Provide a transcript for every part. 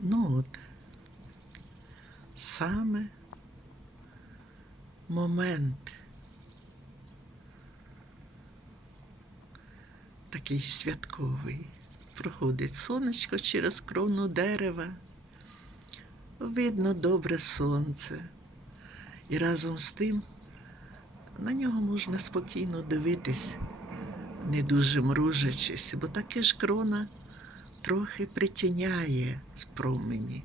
Ну от, саме момент такий святковий. Проходить сонечко через крону дерева. Видно добре сонце. І разом з тим на нього можна спокійно дивитись, не дуже мружачись, бо таке ж крона трохи притіняє з промені.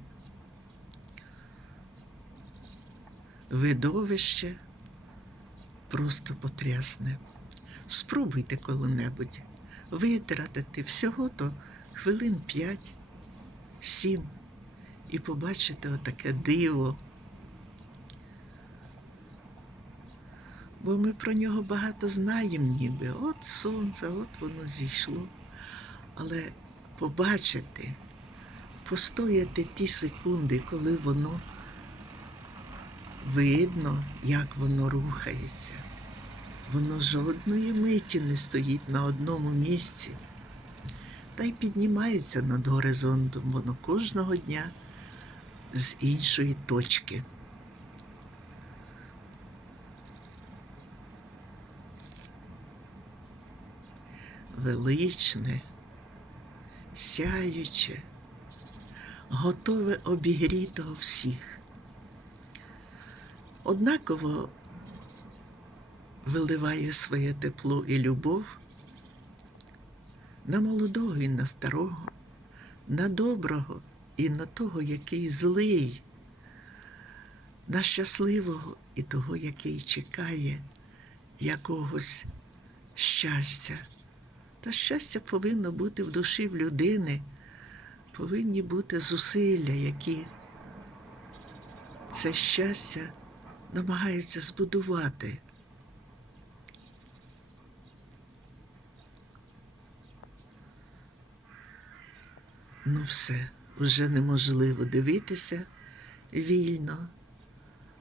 Видовище просто потрясне. Спробуйте коли-небудь витратити всього-то хвилин п'ять, сім і побачите отаке диво. Бо ми про нього багато знаємо ніби. От сонце, от воно зійшло. Але побачити, постояти ті секунди, коли воно видно, як воно рухається. Воно жодної миті не стоїть на одному місці. Та й піднімається над горизонтом воно кожного дня з іншої точки. Величне, сяюче, готове обігрітого всіх. Однаково виливає своє тепло і любов на молодого і на старого, на доброго і на того, який злий, на щасливого і того, який чекає якогось щастя. Та щастя повинно бути в душі в людини, повинні бути зусилля, які це щастя намагаються збудувати. Ну, все, вже неможливо дивитися вільно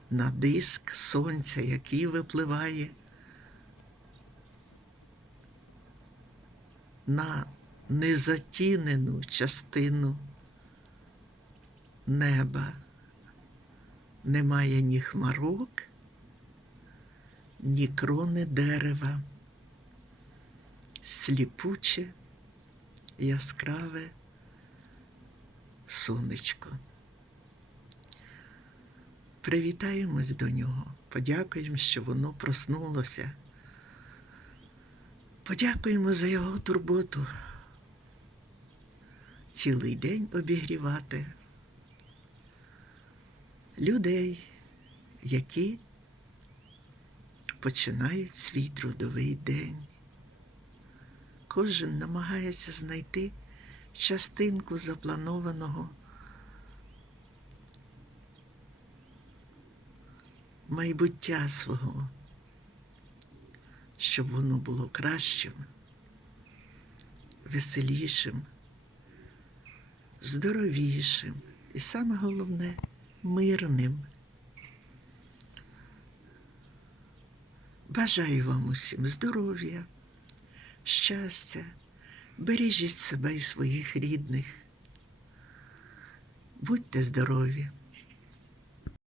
на диск сонця, який випливає, на незатінену частину неба. Немає ні хмарок, ні крони дерева, сліпуче, яскраве сонечко. Привітаємось до нього, подякуємо, що воно проснулося. Подякуємо за його турботу. Цілий день обігрівати людей, які починають свій трудовий день. Кожен намагається знайти частинку запланованого майбуття свого, щоб воно було кращим, веселішим, здоровішим і саме головне мирним. Бажаю вам усім здоров'я, щастя, бережіть себе і своїх рідних. Будьте здорові!